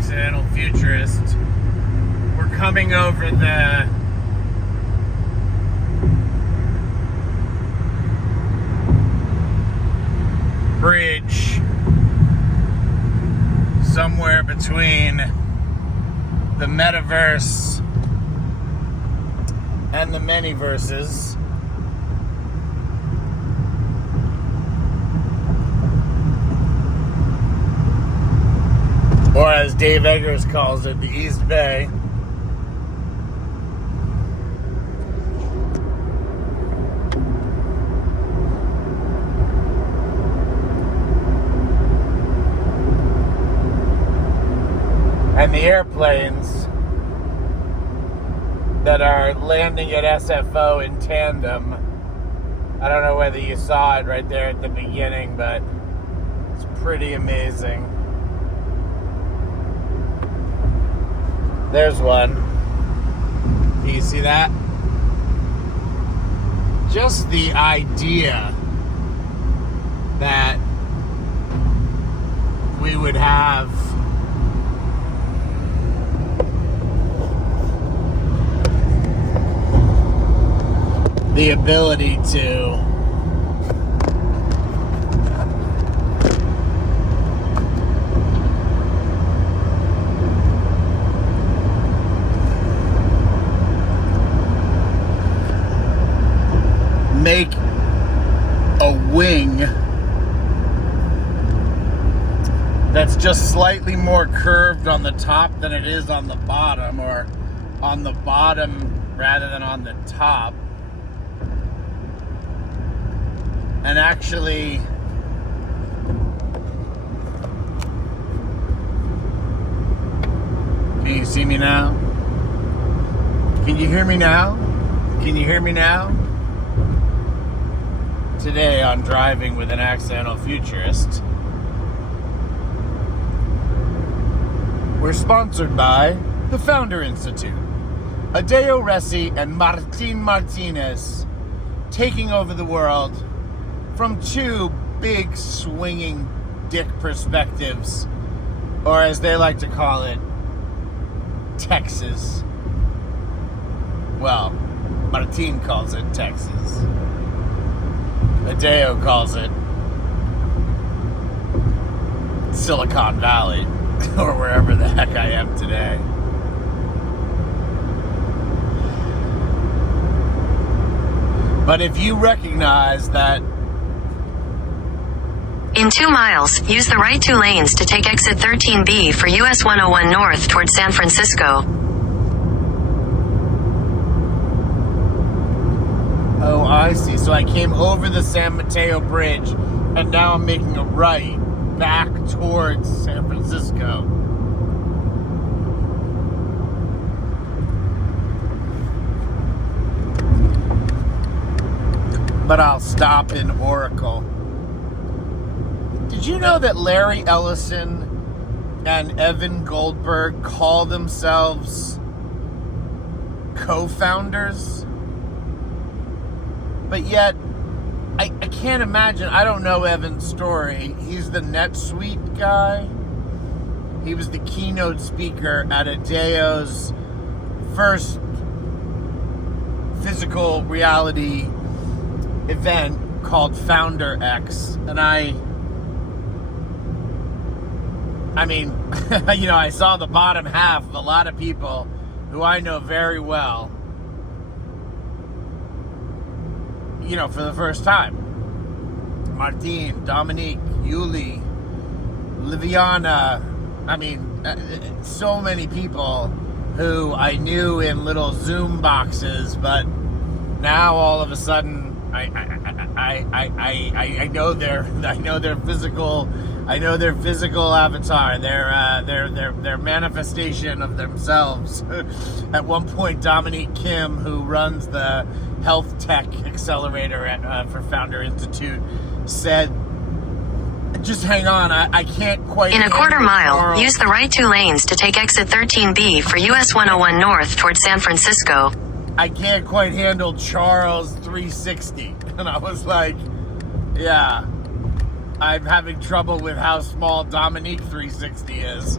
Accidental Futurist. We're coming over the bridge somewhere between the metaverse and the many-verses. Or as Dave Eggers calls it, the East Bay. And the airplanes that are landing at SFO in tandem. I don't know whether you saw it right there at the beginning, but it's pretty amazing. There's one. Do you see that? Just the idea that we would have the ability to make a wing that's just slightly more curved on the top than it is on the bottom, or on the bottom rather than on the top, and actually can you see me now? Can you hear me now? Can you hear me now? Today on Driving with an Accidental Futurist, we're sponsored by the Founder Institute. Adeo Resi and Martin Martinez taking over the world from two big swinging dick perspectives, or as they like to call it, Texas. Well, Martin calls it Texas. Adeo calls it Silicon Valley, or wherever the heck I am today. But if you recognize that in 2 miles, use the right 2 lanes to take exit 13B for US 101 north towards San Francisco. Oh, I see. So I came over the San Mateo Bridge, and now I'm making a right back towards San Francisco. But I'll stop in Oracle. Did you know that Larry Ellison and Evan Goldberg call themselves co-founders? But yet, I can't imagine. I don't know Evan's story. He's the NetSuite guy. He was the keynote speaker at Adeo's first physical reality event called Founder X. And I mean, you know, I saw the bottom half of a lot of people who I know very well, you know, for the first time. Martin, Dominique, Yuli, Liviana. I mean, so many people who I knew in little Zoom boxes, but now all of a sudden I know their physical avatar, their manifestation of themselves. At one point, Dominique Kim, who runs the health tech accelerator for Founder Institute, said, just hang on, I can't quite... In a quarter mile, use the right 2 lanes to take exit 13B for US 101 north towards San Francisco. I can't quite handle Charles 360. And I was like, yeah, I'm having trouble with how small Dominique 360 is.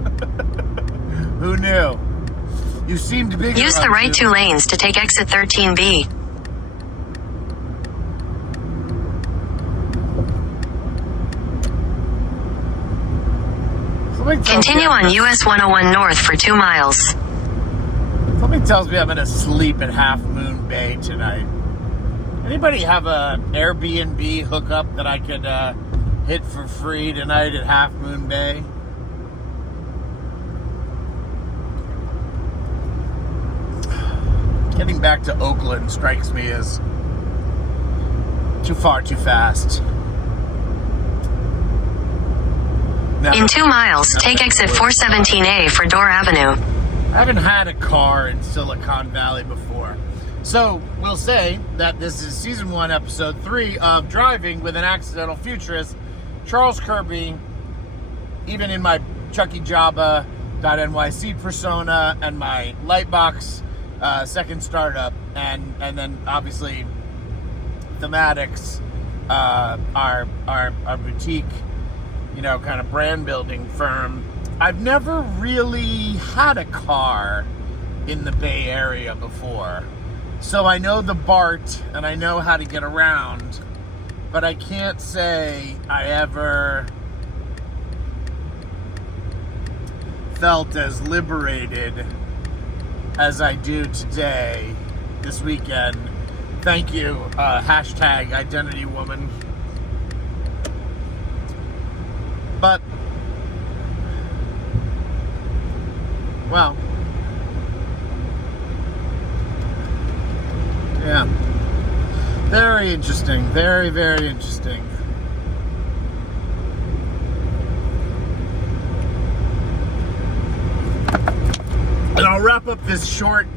Who knew? You seemed bigger. Use the right 2 lanes to take exit 13B. Continue on US 101 North for 2 miles. Something tells me I'm going to sleep at Half Moon Bay tonight. Anybody have a Airbnb hookup that I could hit for free tonight at Half Moon Bay? Getting back to Oakland strikes me as too far, too fast. In 2 miles, take exit 417A for Door Avenue. I haven't had a car in Silicon Valley before. So, we'll say that this is Season 1, Episode 3 of Driving with an Accidental Futurist. Charles Kirby, even in my ChuckyJava.nyc persona and my Lightbox second startup, and then obviously Thematics, our boutique, kind of brand building firm. I've never really had a car in the Bay Area before. So I know the BART and I know how to get around, but I can't say I ever felt as liberated as I do today, this weekend. Thank you, hashtag Identity Woman. But, well, yeah, very interesting, very, very interesting. And I'll wrap up this short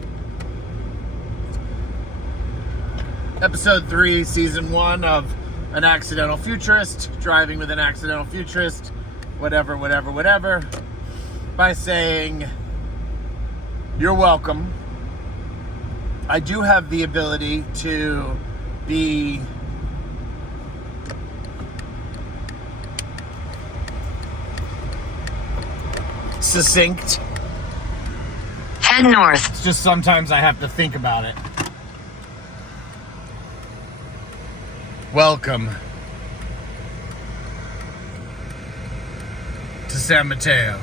Episode 3, Season 1 of An Accidental Futurist, Driving with an Accidental Futurist, whatever, by saying, you're welcome. I do have the ability to be succinct. Head north. It's just sometimes I have to think about it. Welcome to San Mateo.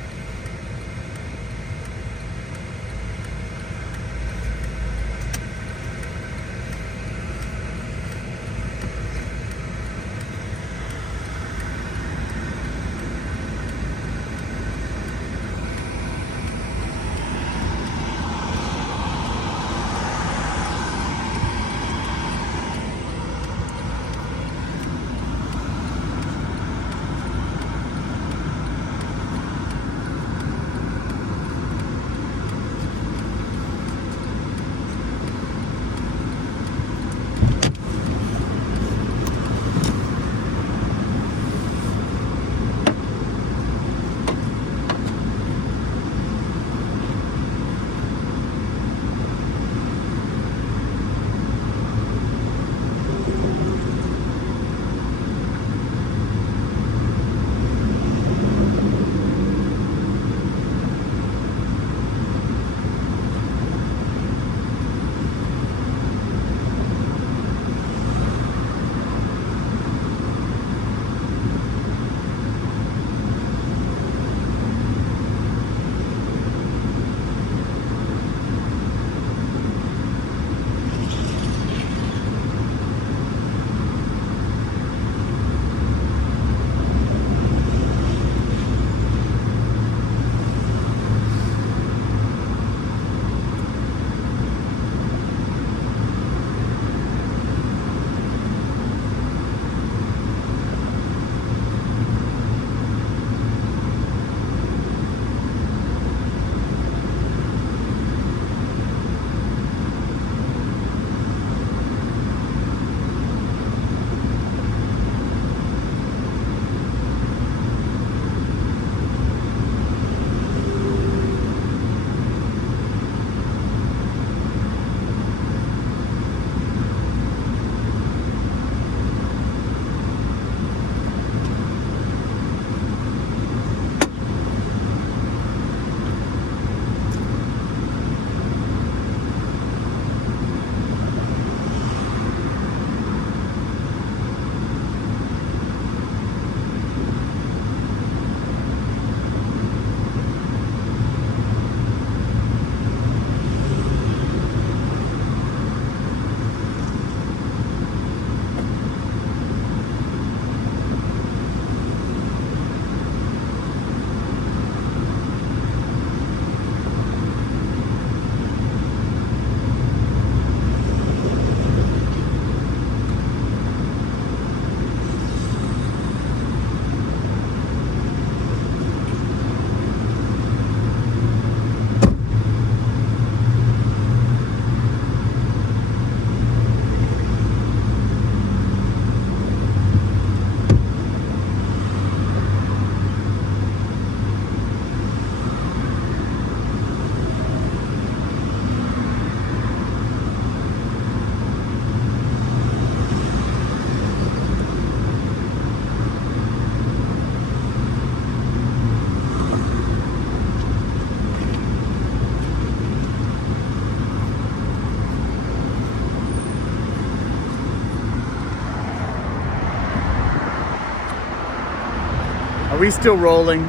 we still rolling?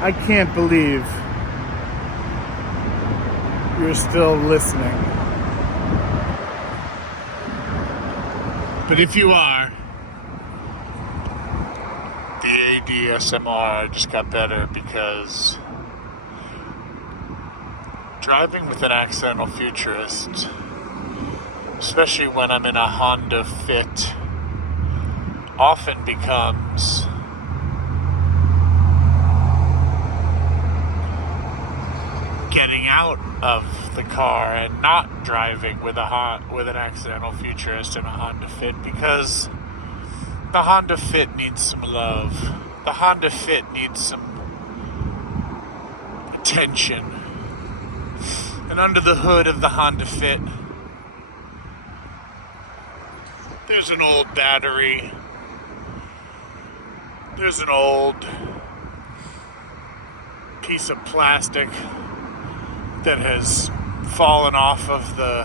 I can't believe you're still listening. But if you are, the ADSMR just got better because driving with an Accidental Futurist, especially when I'm in a Honda Fit, often becomes getting out of the car and not driving with an Accidental Futurist and a Honda Fit, because the Honda Fit needs some love. The Honda Fit needs some attention. And under the hood of the Honda Fit, there's an old battery. There's an old piece of plastic that has fallen off of the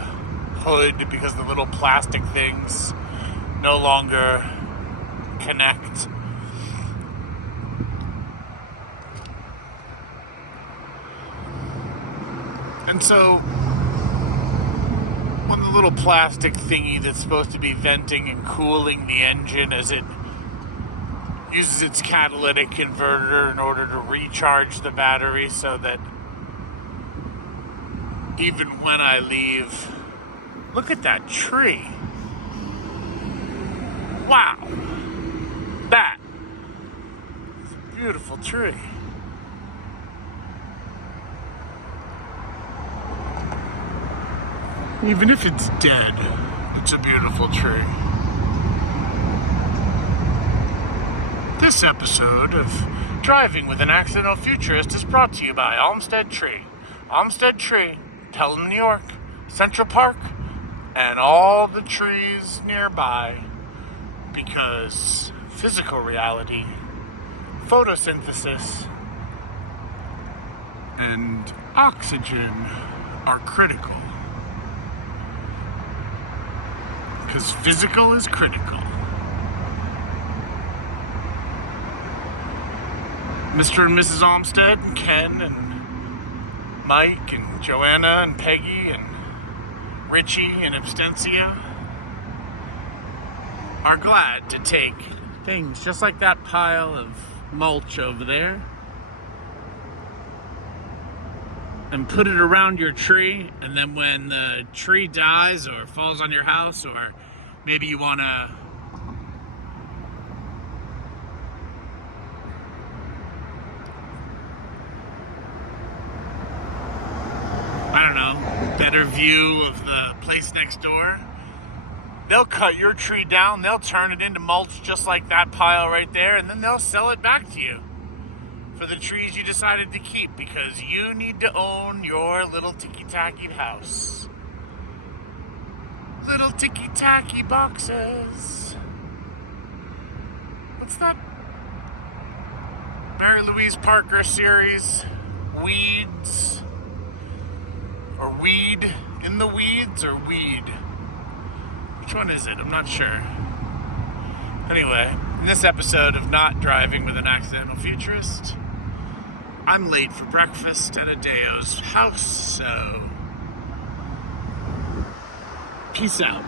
hood because the little plastic things no longer connect. And so when the little plastic thingy that's supposed to be venting and cooling the engine as it uses its catalytic converter in order to recharge the battery so that even when I leave, look at that tree. Wow. That is a beautiful tree. Even if it's dead, it's a beautiful tree. This episode of Driving with an Accidental Futurist is brought to you by Olmsted Tree. Olmsted Tree, Pelham, New York, Central Park, and all the trees nearby, because physical reality, photosynthesis, and oxygen are critical. Because physical is critical. Mr. and Mrs. Olmsted and Ken and Mike and Joanna and Peggy and Richie and Abstensia are glad to take things just like that pile of mulch over there and put it around your tree, and then when the tree dies or falls on your house, or maybe you want to better view of the place next door, they'll cut your tree down, they'll turn it into mulch just like that pile right there, and then they'll sell it back to you for the trees you decided to keep, because you need to own your little ticky-tacky house. Little ticky-tacky boxes. What's that Mary Louise Parker series? Weeds? Or Weed in the Weeds, or Weed? Which one is it? I'm not sure. Anyway, in this episode of Not Driving with an Accidental Futurist, I'm late for breakfast at Adeo's house, so peace out.